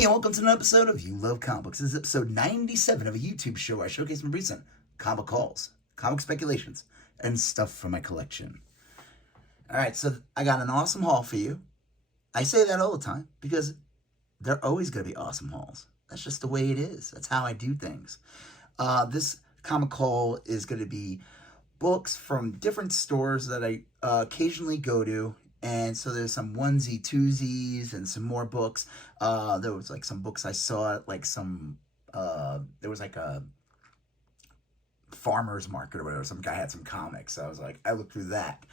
Hey, and welcome to another episode of You Love Comic Books. This is episode 97 of a YouTube show where I showcase my recent comic hauls, comic speculations, and stuff from my collection. Alright, so I got an awesome haul for you. I say that all the time because they're always going to be awesome hauls. That's just the way it is. That's how I do things. This comic haul is going to be books from different stores that I occasionally go to. And so there's some onesie twosies and some more books. There was like some books I saw at like some, there was like a farmer's market or whatever. Some guy had some comics. So I was like, I looked through that.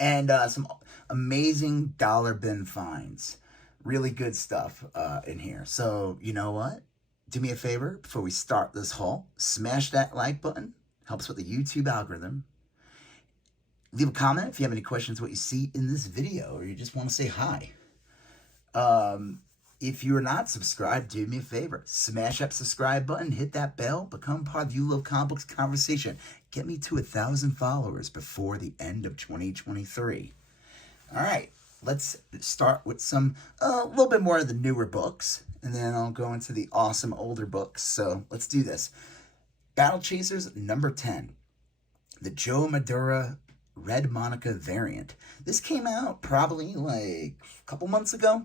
And some amazing dollar bin finds. Really good stuff in here. So you know what? Do me a favor before we start this haul. Smash that like button. Helps with the YouTube algorithm. Leave a comment if you have any questions what you see in this video or you just want to say hi. If you're not subscribed, do me a favor. Smash that subscribe button, hit that bell, become part of the You Love Comic Books conversation. Get me to 1,000 followers before the end of 2023. All right, let's start with some, a little bit more of the newer books, and then I'll go into the awesome older books. So let's do this. Battle Chasers number 10. The Joe Madura Red Monica variant. This came out probably like a couple months ago.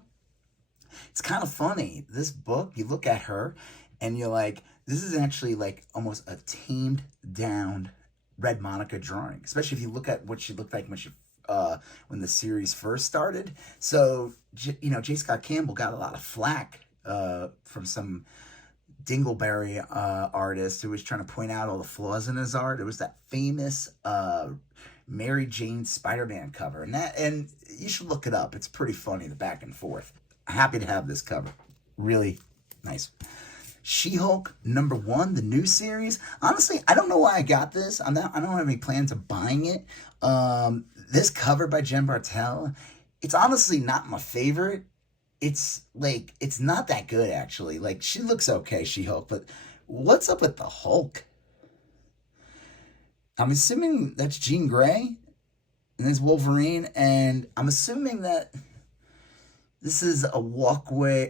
It's kind of funny. This book, you look at her and you're like, this is actually like almost a tamed down Red Monica drawing, especially if you look at what she looked like when the series first started. So, you know, J. Scott Campbell got a lot of flack from some Dingleberry artist who was trying to point out all the flaws in his art. It was that famous Mary Jane Spider-Man cover, and you should look it up. It's pretty funny, the back and forth. Happy to have this cover. Really nice. She-Hulk number 1, the new series. Honestly, I don't know why I got this. I don't have any plans of buying it. This cover by Jen Bartel, it's honestly not my favorite. It's like, it's not that good actually. Like, she looks okay, She-Hulk, but what's up with the Hulk? I'm assuming that's Jean Grey and there's Wolverine, and I'm assuming that this is a runway,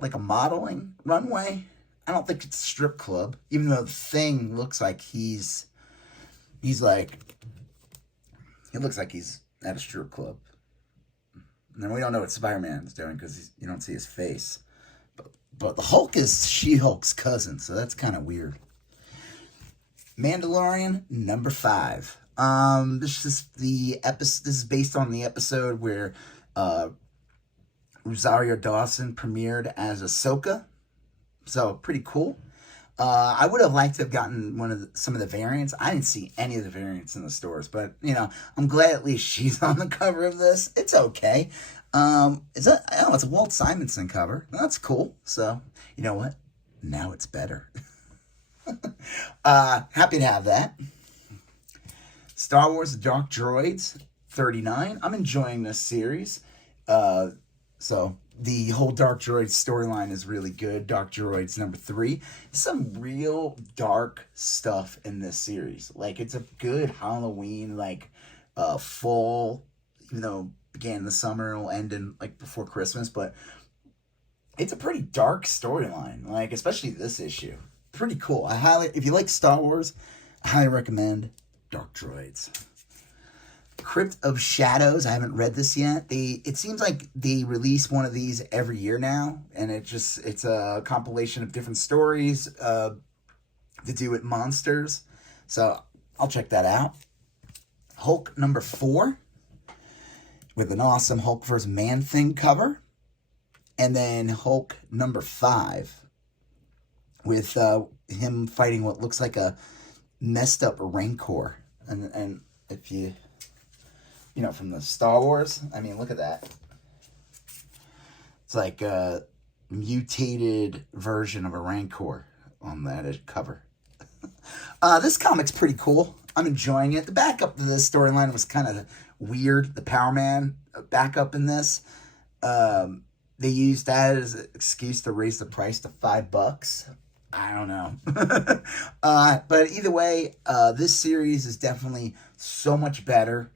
like a modeling runway. I don't think it's a strip club, even though the Thing looks like he looks like he's at a strip club. And then we don't know what Spider-Man's doing because you don't see his face. But the Hulk is She-Hulk's cousin, so that's kind of weird. Mandalorian number 5. This is based on the episode where Rosario Dawson premiered as Ahsoka. So pretty cool. I would have liked to have gotten some of the variants. I didn't see any of the variants in the stores, but you know, I'm glad at least she's on the cover of this. It's okay. It's a Walt Simonson cover. That's cool. So you know what? Now it's better. Happy to have that. Star Wars: The Dark Droids 39. I'm enjoying this series. So the whole Dark Droids storyline is really good. Dark Droids number 3. Some real dark stuff in this series. Like, it's a good Halloween, like, fall, even though it began in the summer, it'll end in like before Christmas, but it's a pretty dark storyline. Like, especially this issue. Pretty cool. If you like Star Wars, I highly recommend Dark Droids. Crypt of Shadows. I haven't read this yet. It seems like they release one of these every year now, and it's a compilation of different stories to do with monsters. So I'll check that out. Hulk number 4 with an awesome Hulk vs. Man-Thing cover, and then Hulk number 5 with him fighting what looks like a messed up Rancor. And if you know, from the Star Wars, I mean, look at that. It's like a mutated version of a Rancor on that cover. This comic's pretty cool. I'm enjoying it. The backup to this storyline was kind of weird. The Power Man backup in this. They used that as an excuse to raise the price to $5. I don't know. But either way, this series is definitely so much better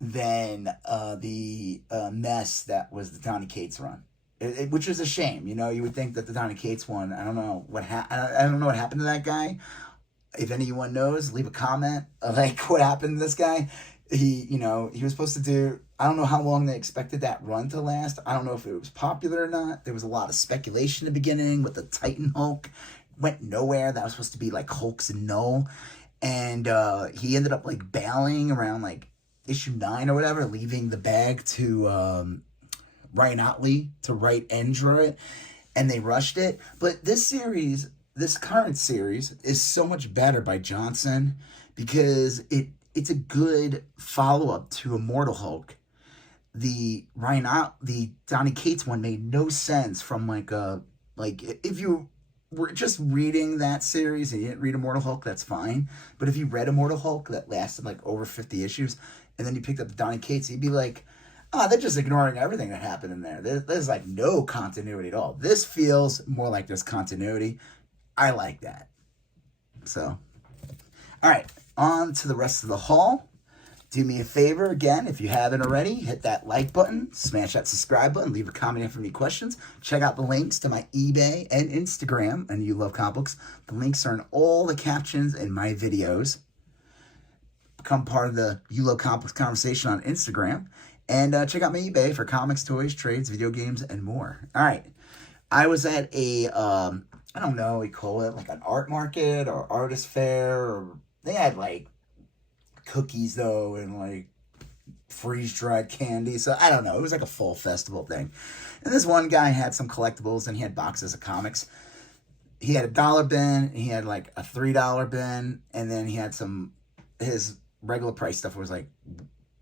than the mess that was the Donny Cates run. which is a shame. You know, you would think that the Donny Cates one. I don't know what I don't know what happened to that guy. If anyone knows, leave a comment. Like, what happened to this guy? He was supposed to do. I don't know how long they expected that run to last. I don't know if it was popular or not. There was a lot of speculation in the beginning with the Titan Hulk. Went nowhere. That was supposed to be like Hulk's and Null. And he ended up like bailing around like issue 9 or whatever, leaving the bag to Ryan Otley to write and draw it. And they rushed it. But this current series is so much better by Johnson because it's a good follow-up to Immortal Hulk. The Donny Cates one made no sense from like if you were just reading that series and you didn't read Immortal Hulk, that's fine. But if you read Immortal Hulk that lasted like over 50 issues, and then you picked up the Donny Cates, you'd be like, oh, they're just ignoring everything that happened in there. There's like no continuity at all. This feels more like there's continuity. I like that. So, all right, on to the rest of the haul. Do me a favor again, if you haven't already, hit that like button, smash that subscribe button, leave a comment if you have any questions. Check out the links to my eBay and Instagram, and You Love Comic Books. The links are in all the captions in my videos. Become part of the You Love Comic Books conversation on Instagram. And check out my eBay for comics, toys, trades, video games, and more. All right. I was at a, I don't know, we call it like an art market or artist fair. Or they had like cookies though and like freeze-dried candy. So I don't know. It was like a fall festival thing. And this one guy had some collectibles and he had boxes of comics. He had a $1 bin. He had like a $3 bin. And then he had his regular price stuff was like,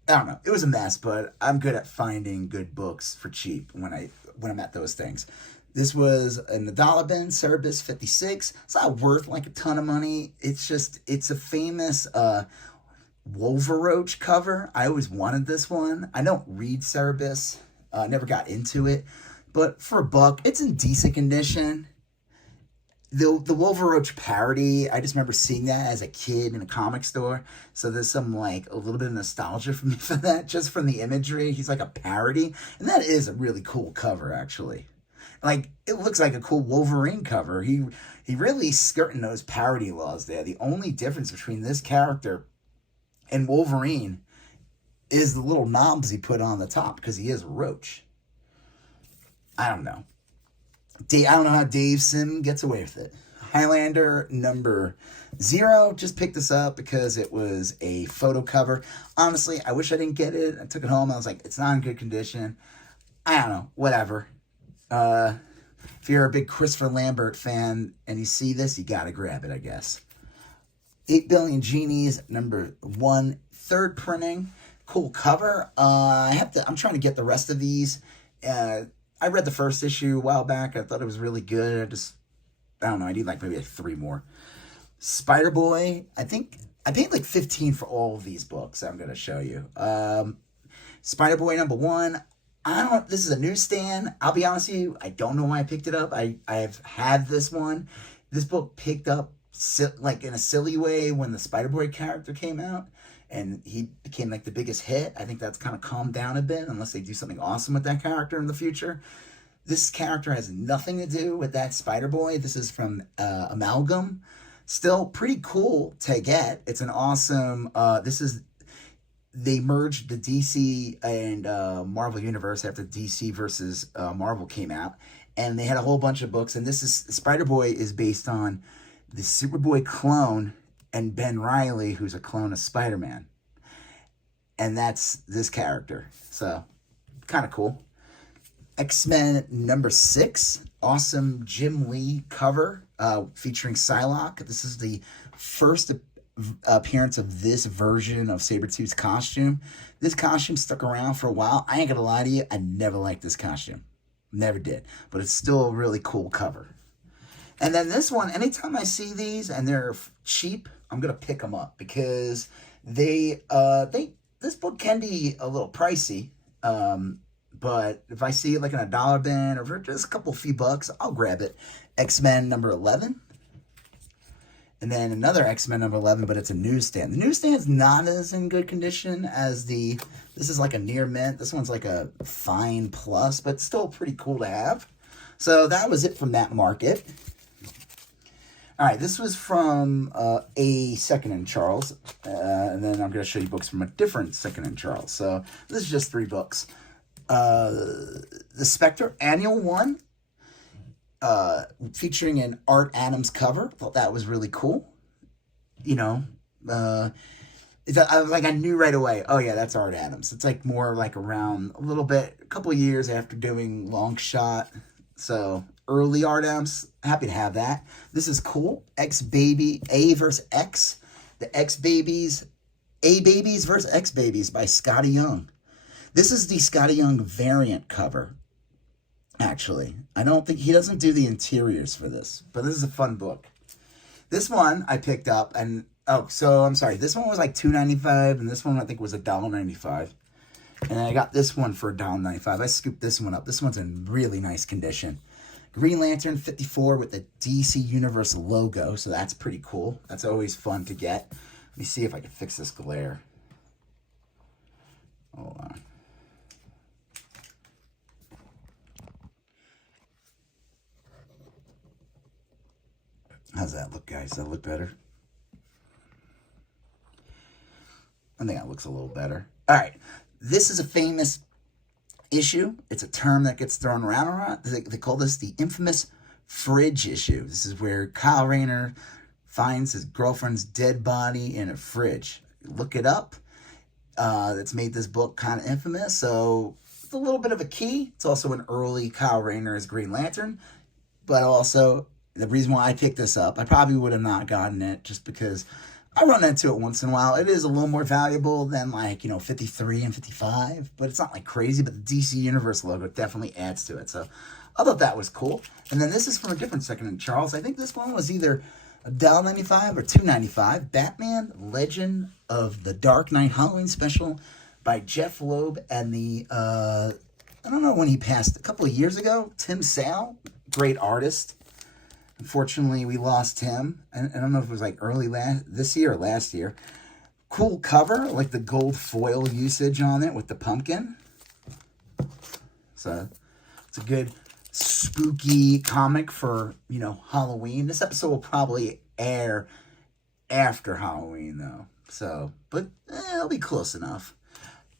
I don't know. It was a mess, but I'm good at finding good books for cheap when I'm at those things. This was in the $1 bin, Cerebus 56. It's not worth like a ton of money. It's a famous Wolveroach cover. I always wanted this one. I don't read Cerebus. Never got into it. But for $1, it's in decent condition. The Wolveroach parody, I just remember seeing that as a kid in a comic store. So there's some like a little bit of nostalgia for me for that, just from the imagery. He's like a parody. And that is a really cool cover, actually. Like, it looks like a cool Wolverine cover. He really skirting those parody laws there. The only difference between this character and Wolverine is the little knobs he put on the top, because he is a roach. I don't know. I don't know how Dave Sim gets away with it. Highlander number 0. Just picked this up because it was a photo cover. Honestly, I wish I didn't get it. I took it home. I was like, it's not in good condition. I don't know. Whatever. If you're a big Christopher Lambert fan and you see this, you gotta grab it, I guess. 8 Billion Genies number 1, 3rd printing. Cool cover. I'm trying to get the rest of these. I read the first issue a while back. I thought it was really good. I don't know. I need like maybe like 3 more. Spider-Boy. I think I paid like $15 for all of these books I'm going to show you. Spider-Boy number 1. This is a newsstand. I'll be honest with you. I don't know why I picked it up. I've had this one. This book picked up like in a silly way when the Spider-Boy character came out. And he became like the biggest hit. I think that's kind of calmed down a bit unless they do something awesome with that character in the future. This character has nothing to do with that Spider-Boy. This is from Amalgam. Still pretty cool to get. It's an awesome... They merged the DC and Marvel universe after DC versus Marvel came out. And they had a whole bunch of books. And Spider-Boy is based on the Superboy clone and Ben Reilly, who's a clone of Spider-Man. And that's this character. So, kind of cool. X-Men number 6. Awesome Jim Lee cover featuring Psylocke. This is the first appearance of this version of Sabretooth's costume. This costume stuck around for a while. I ain't gonna lie to you, I never liked this costume. Never did. But it's still a really cool cover. And then this one, anytime I see these and they're cheap, I'm going to pick them up because this book can be a little pricey. But if I see it like in a $1 bin or for just a few bucks, I'll grab it. X-Men number 11. And then another X-Men number 11, but it's a newsstand. The newsstand's not as in good condition as this is like a near mint. This one's like a fine plus, but still pretty cool to have. So that was it from that market. All right, this was from a Second and Charles, and then I'm going to show you books from a different Second and Charles. So this is just 3 books. The Spectre Annual 1, featuring an Art Adams cover. Thought that was really cool. You know, I knew right away, oh yeah, that's Art Adams. It's like more like around a couple of years after doing Long Shot. So early Art Adams, happy to have that. This is cool. X-Baby, A versus X. The X-Babies, A-Babies versus X-Babies by Scotty Young. This is the Scotty Young variant cover, actually. I don't think, he doesn't do the interiors for this, but this is a fun book. This one I picked up, and, I'm sorry, this one was like $2.95, and this one I think was $1.95. And I got this one for $1.95. I scooped this one up. This one's in really nice condition. Green Lantern 54 with the DC Universe logo, so that's pretty cool. That's always fun to get. Let me see if I can fix this glare. Hold on. How's that look, guys? Does that look better? I think that looks a little better. All right. This is a famous issue. It's a term that gets thrown around a lot. They call this the infamous fridge issue. This is where Kyle Rayner finds his girlfriend's dead body in a fridge. Look it up. That's made this book kind of infamous. So it's a little bit of a key. It's also an early Kyle Rayner as Green Lantern. But also, the reason why I picked this up, I probably would have not gotten it just because I run into it once in a while. It is a little more valuable than 53 and 55, but it's not like crazy, but the DC Universe logo definitely adds to it. So I thought that was cool. And then this is from a different Second and Charles. I think this one was either $1.95 or $2.95. Batman Legend of the Dark Knight Halloween Special by Jeff Loeb and I don't know when he passed, a couple of years ago, Tim Sale, great artist. Unfortunately, we lost him. I don't know if it was like this year or last year. Cool cover, like the gold foil usage on it with the pumpkin. So it's a good spooky comic for, Halloween. This episode will probably air after Halloween, though. So, but it'll be close enough.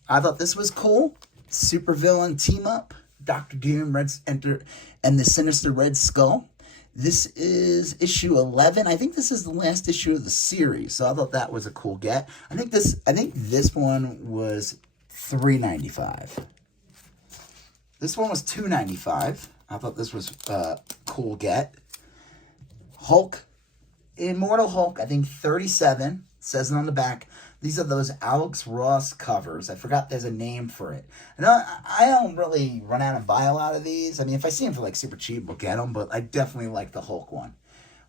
I thought this was cool. Supervillain team up. Dr. Doom, and the Sinister Red Skull. This is issue 11. I think this is the last issue of the series, so I thought that was a cool get. I think this one was $3.95. This one was $2.95. I thought this was a cool get. Hulk, Immortal Hulk, I think 37. Says it on the back. These are those Alex Ross covers. I forgot there's a name for it. And I don't really run out and buy a lot of these. I mean, if I see them for super cheap, we'll get them. But I definitely like the Hulk one.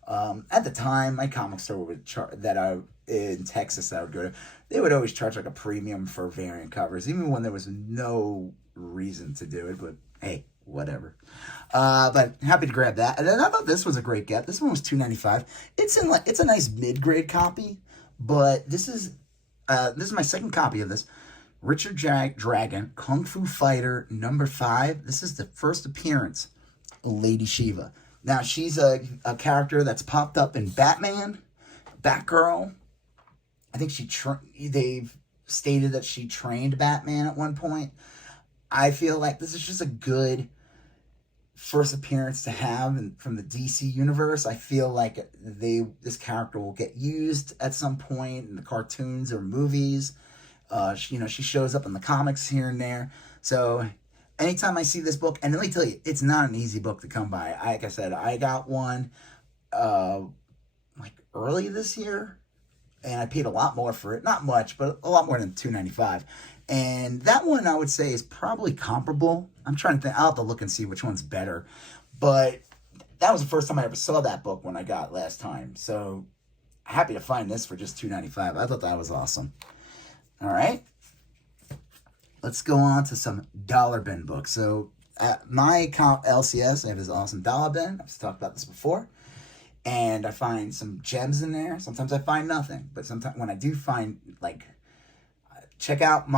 At the time, my comic store in Texas that I would go to, they would always charge a premium for variant covers, even when there was no reason to do it. But hey, whatever. But happy to grab that. And then I thought this was a great get. This one was $2.95. It's a nice mid-grade copy, but this is my second copy of this. Richard Dragon, Kung Fu Fighter number 5. This is the first appearance of Lady Shiva. Now, she's a character that's popped up in Batman, Batgirl. I think they've stated that she trained Batman at one point. I feel like this is just a good first appearance to have from the DC universe. I feel like this character will get used at some point in the cartoons or movies. She shows up in the comics here and there. So anytime I see this book, and let me tell you, it's not an easy book to come by. Like I said, I got one early this year, and I paid a lot more for it. Not much, but a lot more than $2.95. And that one, I would say, is probably comparable. I'm trying to think. I'll have to look and see which one's better. But that was the first time I ever saw that book when I got it last time. So happy to find this for just $2.95. I thought that was awesome. All right. Let's go on to some dollar bin books. So at my LCS, I have this awesome dollar bin. I've talked about this before. and I find some gems in there. Sometimes I find nothing, but sometimes when I do find, like, check out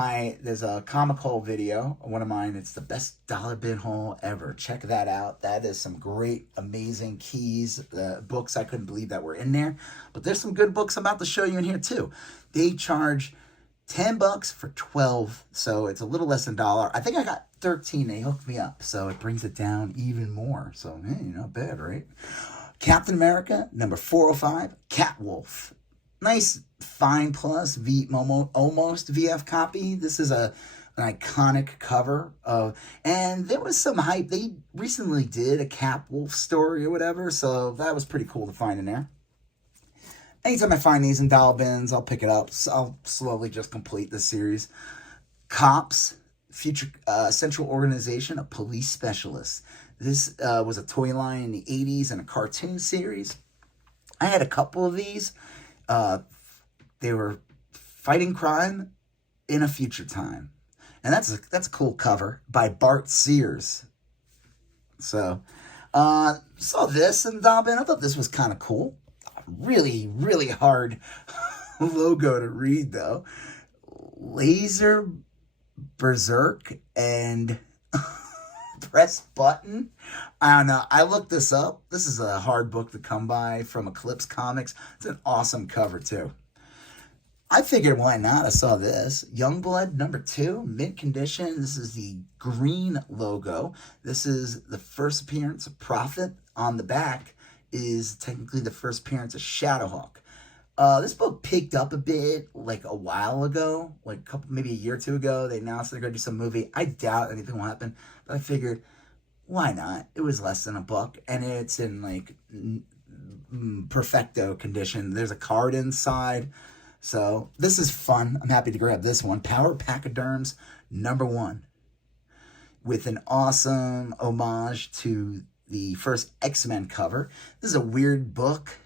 there's a comic haul video, one of mine. It's the best dollar bin haul ever. Check that out. That is some great, amazing keys, books I couldn't believe that were in there. But there's some good books I'm about to show you in here too. They charge $10 for 12, so it's a little less than a dollar. I think I got 13. They hooked me up, so it brings it down even more. So, hey, not bad, right? Captain America, number 405, Catwolf. Nice fine plus almost VF copy. This is an iconic cover of, and there was some hype. They recently did a Catwolf story or whatever, so that was pretty cool to find in there. Anytime I find these in dollar bins, I'll pick it up. So I'll slowly just complete this series. Cops, Future Central Organization of Police Specialists. This was a toy line in the 80s and a cartoon series. I had a couple of these. They were fighting crime in a future time. And that's a cool cover by Bart Sears. So, saw this in dollar bin. I thought this was kind of cool. Really, really hard logo to read, though. Laser Berserk and Press Button. I don't know. I looked this up. This is a hard book to come by from Eclipse Comics. It's an awesome cover, too. I figured, why not? I saw this. Youngblood number 2, mint condition. This is the green logo. This is the first appearance of Prophet. On the back is technically the first appearance of Shadowhawk. This book picked up a bit like a while ago, like maybe a year or two ago. They announced they're going to do some movie. I doubt anything will happen, but I figured, why not? It was less than $1, and it's in like perfecto condition. There's a card inside, so this is fun. I'm happy to grab this one. Power Pachyderms number 1, with an awesome homage to the first X-Men cover. This is a weird book.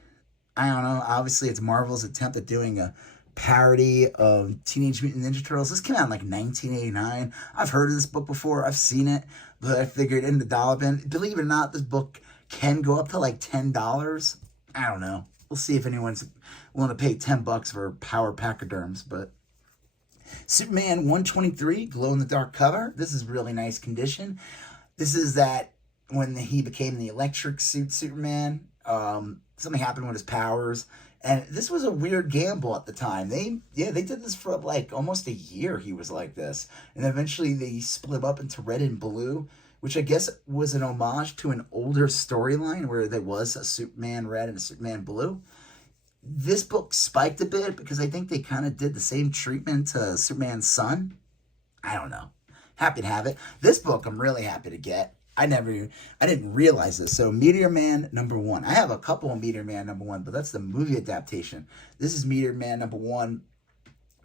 I don't know. Obviously, it's Marvel's attempt at doing a parody of Teenage Mutant Ninja Turtles. This came out in like 1989. I've heard of this book before. I've seen it, but I figured in the dollar bin. Believe it or not, this book can go up to like $10. I don't know. We'll see if anyone's willing to pay $10 for Power Pachyderms. But Superman 123, glow-in-the-dark cover. This is really nice condition. This is that when he became the electric suit Superman, something happened with his powers, and this was a weird gamble at the time. They did this for like almost a year. He was like this, and eventually they split him up into red and blue, which I guess was an homage to an older storyline where there was a Superman red and a Superman blue. This book spiked a bit because I think they kind of did the same treatment to Superman's son. I don't know. Happy to have it. This book I'm really happy to get. I didn't realize this. So Meteor Man number 1. I have a couple of Meteor Man number 1, but that's the movie adaptation. This is Meteor Man number 1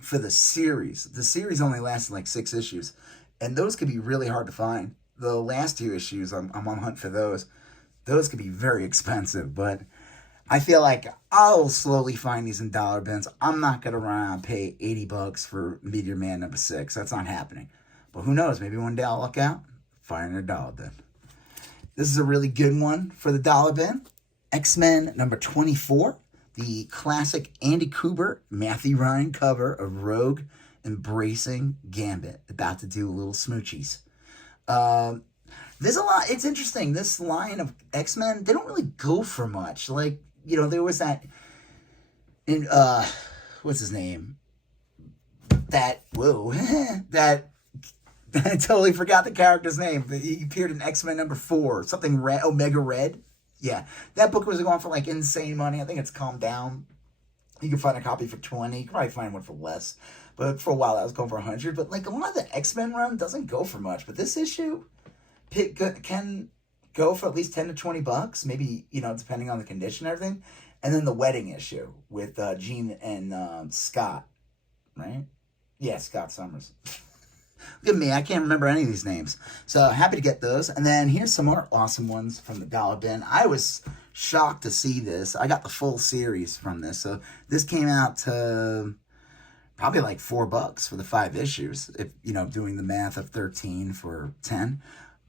for the series. The series only lasted like 6 issues, and those could be really hard to find. The last 2 issues, I'm on hunt for those. Those could be very expensive, but I feel like I'll slowly find these in dollar bins. I'm not going to run out and pay $80 for Meteor Man number 6. That's not happening. But who knows? Maybe one day I'll luck out, find a dollar bin. This is a really good one for the dollar bin. X-Men number 24. The classic Andy Kubert, Matthew Ryan cover of Rogue embracing Gambit. About to do a little smoochies. There's a lot. It's interesting. This line of X-Men, they don't really go for much. Like, you know, there was that in what's his name? That I totally forgot the character's name. He appeared in X-Men number 4, something red, Omega Red. Yeah, that book was going for like insane money. I think it's calmed down. You can find a copy for $20. You can probably find one for less. But for a while, that was going for $100. But like a lot of the X-Men run doesn't go for much. But this issue can go for at least $10 to $20. Maybe, you know, depending on the condition and everything. And then the wedding issue with Jean and Scott, right? Yeah, Scott Summers. Look at me, I can't remember any of these names. So happy to get those. And then here's some more awesome ones from the dollar bin. I was shocked to see this. I got the full series from this. So this came out to probably like $4 for the 5 issues. If, you know, doing the math of 13 for 10.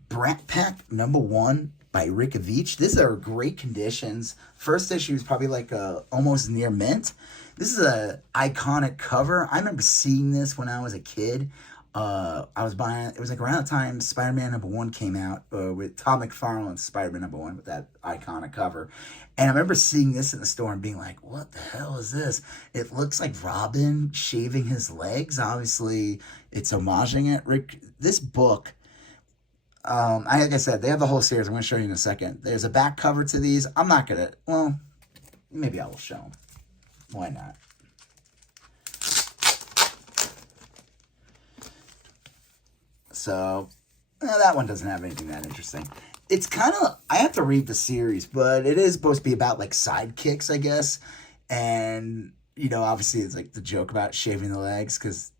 Brat Pack number 1 by Rikovich. These are great conditions. First issue is probably like almost near mint. This is a iconic cover. I remember seeing this when I was a kid. I was buying, it was like around the time Spider-Man #1 came out with Todd McFarlane's Spider-Man #1 with that iconic cover. And I remember seeing this in the store and being like, what the hell is this? It looks like Robin shaving his legs. Obviously, it's homaging it. Rick, this book, like I said, they have the whole series. I'm going to show you in a second. There's a back cover to these. I'm not going to, well, maybe I will show them. Why not? So, that one doesn't have anything that interesting. It's kind of, I have to read the series, but it is supposed to be about, like, sidekicks, I guess. And, you know, obviously it's, like, the joke about shaving the legs, because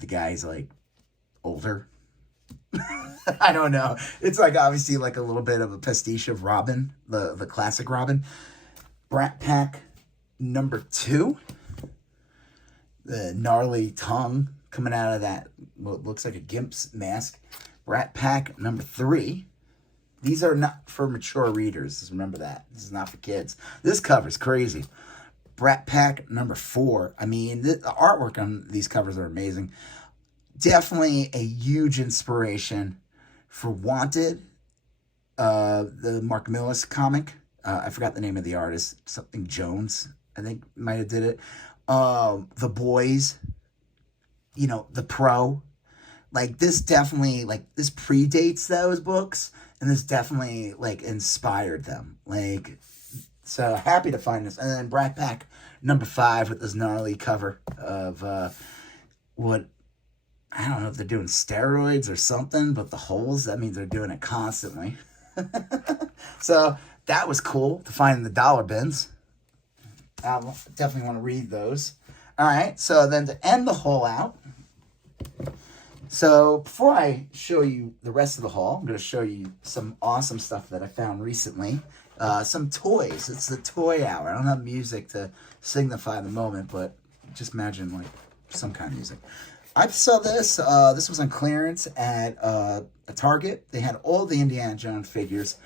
the guy's, like, older. I don't know. It's, like, obviously, like, a little bit of a pastiche of Robin, the classic Robin. Brat Pack #2. The gnarly tongue coming out of that, what looks like a gimp's mask. Brat Pack #3. These are not for mature readers. Just remember that. This is not for kids. This cover's crazy. Brat Pack #4. I mean, the artwork on these covers are amazing. Definitely a huge inspiration for Wanted, the Mark Millis comic. I forgot the name of the artist. Something Jones, I think, might have did it. The Boys, you know, The Pro. Like, this definitely, like, this predates those books, and this definitely, like, inspired them. Like, so happy to find this. And then Brat Pack #5 with this gnarly cover of what, I don't know if they're doing steroids or something, but the holes, that means they're doing it constantly. So that was cool to find in the dollar bins. I definitely want to read those. All right, so then to end the haul out, so before I show you the rest of the haul, I'm going to show you some awesome stuff that I found recently. Some toys. It's the toy hour. I don't have music to signify the moment, but just imagine like some kind of music. I saw this. This was on clearance at a Target. They had all the Indiana Jones figures.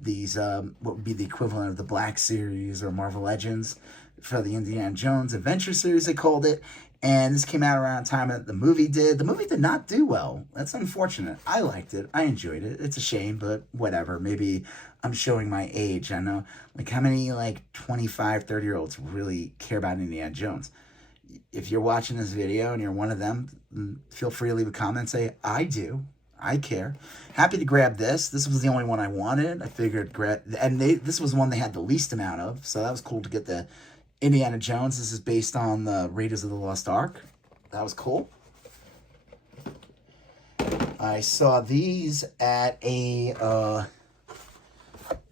These, what would be the equivalent of the Black Series or Marvel Legends for the Indiana Jones Adventure Series, they called it. And this came out around the time that the movie did. The movie did not do well. That's unfortunate. I liked it. I enjoyed it. It's a shame, but whatever. Maybe I'm showing my age. I know, like, how many, like, 25, 30-year-olds really care about Indiana Jones? If you're watching this video and you're one of them, feel free to leave a comment and say, I do. I care. Happy to grab this. This was the only one I wanted. I figured this was the one they had the least amount of, so that was cool to get the Indiana Jones. This is based on the Raiders of the Lost Ark. That was cool. I saw these at a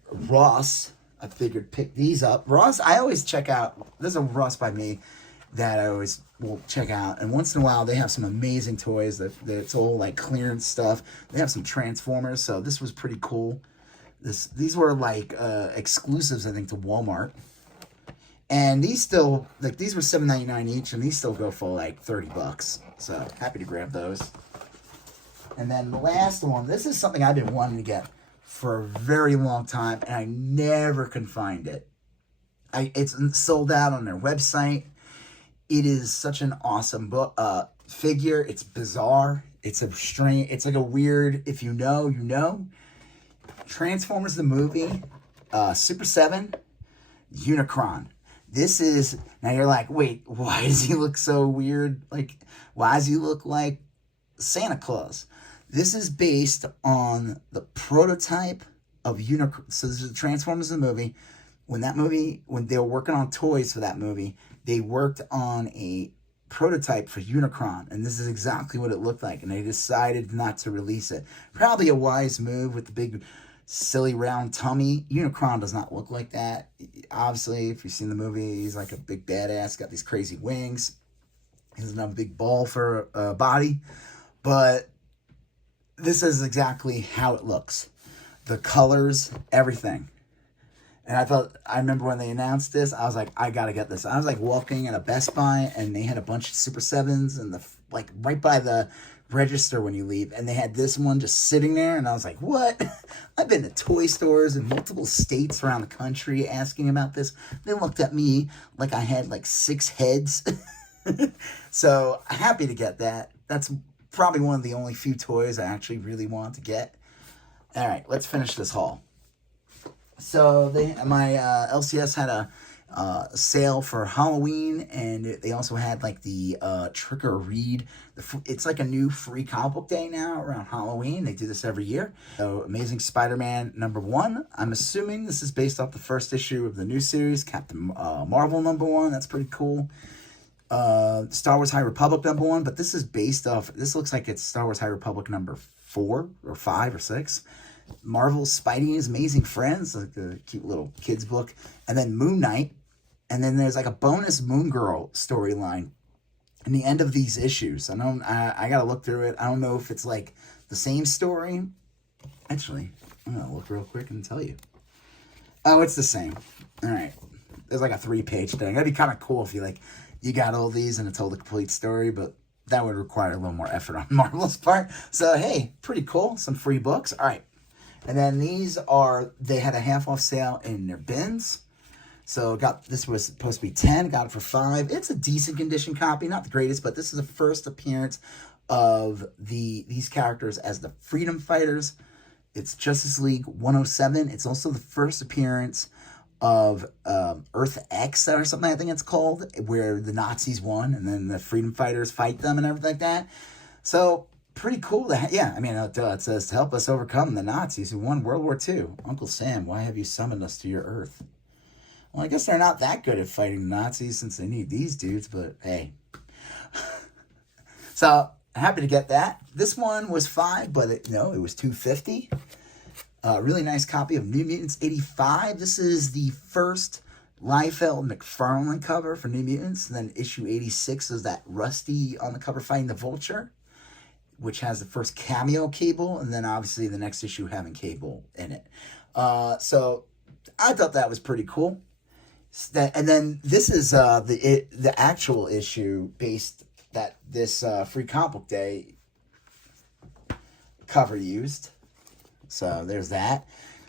Ross. I figured pick these up. Ross, I always check out. There's a Ross by me that I always will check out. And once in a while, they have some amazing toys. That's all like clearance stuff. They have some Transformers, so this was pretty cool. These were like exclusives, I think, to Walmart. And these still, like, these were $7.99 each, and these still go for like $30. So happy to grab those. And then the last one, this is something I've been wanting to get for a very long time, and I never can find it. It's sold out on their website. It is such an awesome figure. It's bizarre. It's a strange. It's like a weird. If you know, you know. Transformers the movie, Super 7, Unicron. This is, now you're like, wait, why does he look so weird? Like, why does he look like Santa Claus? This is based on the prototype of Unicron. So this is the Transformers the movie. When they were working on toys for that movie, they worked on a prototype for Unicron, and this is exactly what it looked like, and they decided not to release it. Probably a wise move with the big, silly, round tummy. Unicron does not look like that. Obviously, if you've seen the movie, he's like a big badass, got these crazy wings. He doesn't have a big ball for a body, but this is exactly how it looks. The colors, everything. And I remember when they announced this, I was like, I gotta get this. I was like walking at a Best Buy, and they had a bunch of Super 7s, and right by the register when you leave, and they had this one just sitting there, and I was like, what? I've been to toy stores in multiple states around the country asking about this. They looked at me like I had like 6 heads. So happy to get that. That's probably one of the only few toys I actually really want to get. All right, let's finish this haul. So my LCS had a sale for Halloween, and they also had like the Trick or Read. It's like a new free comic book day now around Halloween. They do this every year. So Amazing Spider-Man #1. I'm assuming this is based off the first issue of the new series, Captain Marvel #1. That's pretty cool. Star Wars High Republic #1, but this is based off. This looks like it's Star Wars High Republic #4 or 5 or 6. Marvel's Spidey and His Amazing Friends, like a cute little kids book, and then Moon Knight, and then there's like a bonus Moon Girl storyline in the end of these issues. I gotta look through it. I don't know if it's like the same story. Actually, I'm gonna look real quick and tell you. Oh, it's the same. All right, there's like a 3-page thing. That'd be kind of cool if you got all these and it told the complete story, but that would require a little more effort on Marvel's part. So hey, pretty cool. Some free books. All right. And then they had a half off sale in their bins. So this was supposed to be 10, got it for 5. It's a decent condition copy, not the greatest, but this is the first appearance of these characters as the Freedom Fighters. It's Justice League 107. It's also the first appearance of Earth X or something, I think it's called, where the Nazis won and then the Freedom Fighters fight them and everything like that. So pretty cool. It says to help us overcome the Nazis who won World War II. Uncle Sam, why have you summoned us to your Earth? Well, I guess they're not that good at fighting the Nazis since they need these dudes, but hey. So happy to get that. This one was 5, but it was $2.50. Really nice copy of New Mutants 85. This is the first Liefeld McFarlane cover for New Mutants. And then issue 86 is that Rusty on the cover fighting the Vulture, which has the first cameo Cable, and then obviously the next issue having Cable in it. So I thought that was pretty cool. And then this is the actual issue based that this free comic book day cover used. So there's that.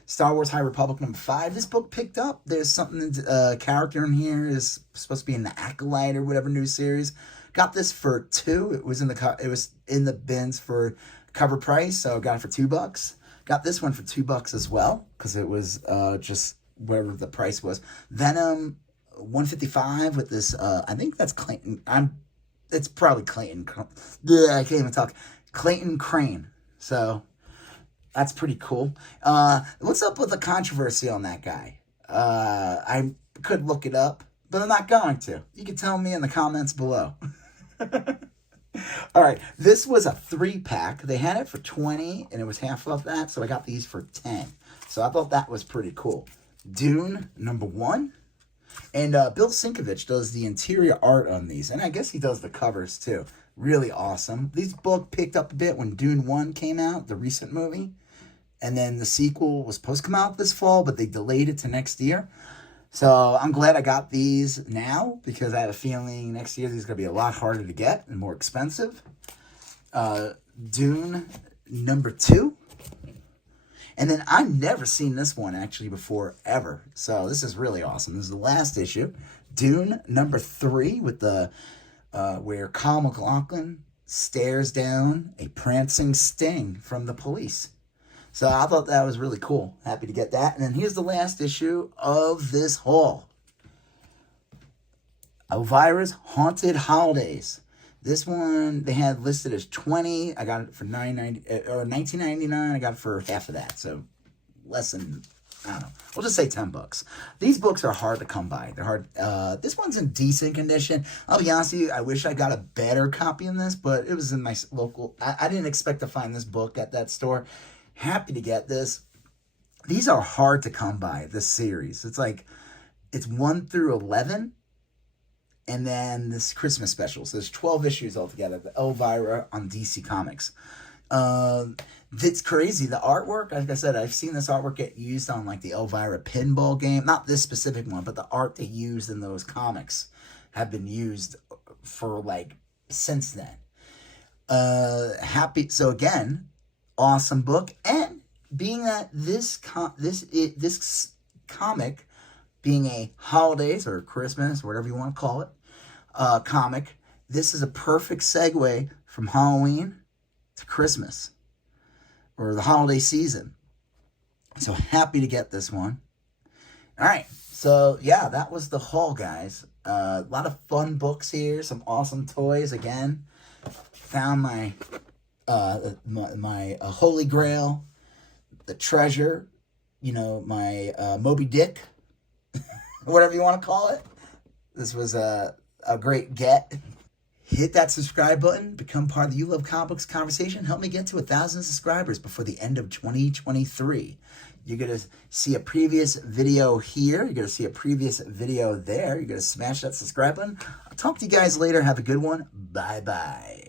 Star Wars High Republic #5. This book picked up. There's something, character in here is supposed to be in the Acolyte or whatever new series. Got this for $2. It was in the bins for cover price, so got it for $2. Got this one for $2 as well because it was just whatever the price was. Venom 155 with this. I think that's Clayton. It's probably Clayton. Yeah, I can't even talk. Clayton Crane. So that's pretty cool. What's up with the controversy on that guy? I could look it up, but I'm not going to. You can tell me in the comments below. All right, this was a 3-pack. They had it for $20, and it was half off that, so I got these for $10. So I thought that was pretty cool. Dune #1, and Bill Sienkiewicz does the interior art on these, and I guess he does the covers too. Really awesome. These book picked up a bit when Dune 1 came out, the recent movie, and then the sequel was supposed to come out this fall, but they delayed it to next year. So I'm glad I got these now because I have a feeling next year these are going to be a lot harder to get and more expensive. Dune #2. And then I've never seen this one actually before, ever. So this is really awesome. This is the last issue. Dune #3 with the where Kyle MacLachlan stares down a prancing Sting from the police. So I thought that was really cool. Happy to get that. And then here's the last issue of this haul. Elvira's Haunted Holidays. This one they had listed as $20. I got it for $19.99. I got it for half of that. So less than, I don't know. We'll just say $10. These books are hard to come by. They're hard. This one's in decent condition. I'll be honest with you, I wish I got a better copy of this, but it was in my local. I didn't expect to find this book at that store. Happy to get this. These are hard to come by, this series. It's 1 through 11. And then this Christmas special. So there's 12 issues altogether. The Elvira on DC Comics. It's crazy. The artwork, like I said, I've seen this artwork get used on like the Elvira pinball game. Not this specific one, but the art they used in those comics have been used for like since then. Happy. So again, awesome book, and being that this comic being a holidays or Christmas, whatever you want to call it, comic, this is a perfect segue from Halloween to Christmas or the holiday season. So happy to get this one. All right. So yeah, that was the haul, guys. A lot of fun books here. Some awesome toys again. Found my holy grail, the treasure. You know, my Moby Dick, whatever you want to call it. This was a great get. Hit that subscribe button. Become part of the You Love Comics conversation. Help me get to 1,000 subscribers before the end of 2023. You're going to see a previous video here. You're going to see a previous video there. You're going to smash that subscribe button. I'll talk to you guys later. Have a good one. Bye-bye.